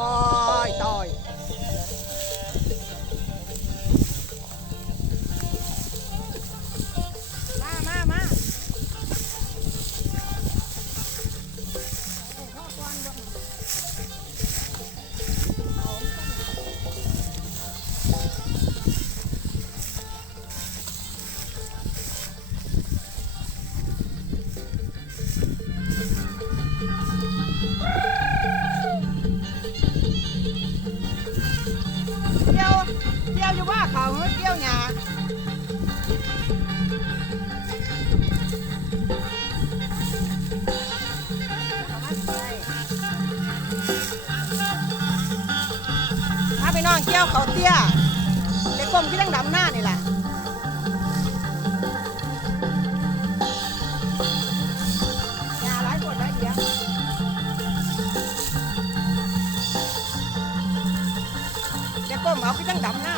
อ้อยตอยมามามาเาไปน้องเกี่ยวเขาเตี้ยเด็กกลมที่ตั้งดำหน้านี่แหละหญ้าหลายคนหลายเดียวเดี๋ยวก้มเอาไปตั้งดำหน้า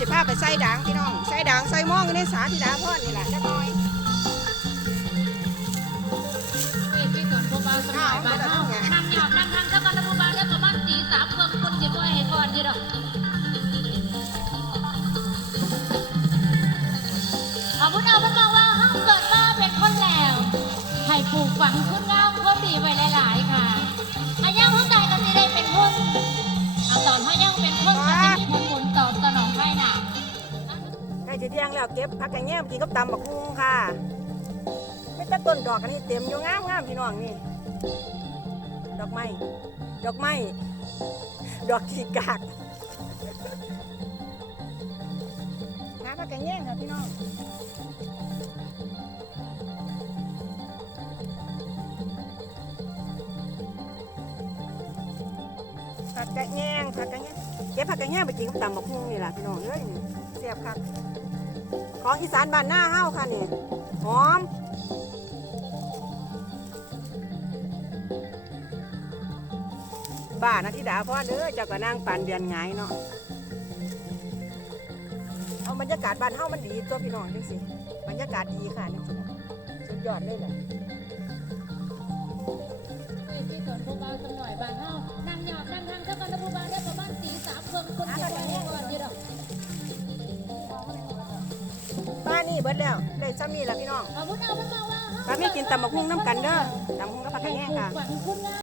สิพาไปใส่ด่างพี่น้องใส่ด่างใส่ม้องอยู่ในสาธิดาพรนี่แหละจักหน่อยเอกที่สวนภูบาสมัยบ้านเฮานั่งหยอบนั่งทางเจ้ากันภูบาเรียกประมาณตีสามเพิ่งคนสิบ่ให้ก่อนดีดอกอาวุธเอามันบอกว่าเฮาเกิดมาเป็นคนแล้วให้ปลูกฝังคุณงามความดีไว้หลาย แล้วเก็บผักกระแง่กินกับตำบักฮุงค่ะไม่แต่ต้นดอกอันนี้เต็มอยู่งามงามพี่น้องนี่ ดอกไม้ ดอกไม้ ดอกขีกากหาผักกระแง่ค่ะพี่น้องผักกระแง่ผักกระแง่เก็บผักกระแง่ไปกินกับตำบักฮุงนี่แหละพี่น้องเอ้ยเสียบคัก ของอีสานบ้านหน้าเฮาค่ะนี่หอมบ้านนะธิดาพ่อเด้อเจ้าก็นั่งปานเดือนหงายเนาะเอาบรรยากาศบ้านเฮามันดีตัวพี่น้องจังสิบรรยากาศดีค่ะจังสิสุดยอดเลยแหละเอกที่สวนภูบาสมัยบ้านเฮานั่งหยอบนั่งทางเจ้ากันภูบาเรียกประมาณตีสามเพิ่งคนสิบ่ให้ก่อน เบิดแล้วได้ซ้ำนี่ละพี่น้องอาวุธเอามันบอกว่าเฮาป้ามีกินตำบักหุ่งน้ำกันเด้อตำบักหุ่งกับผักกระแยงค่ะฝังคุณงาม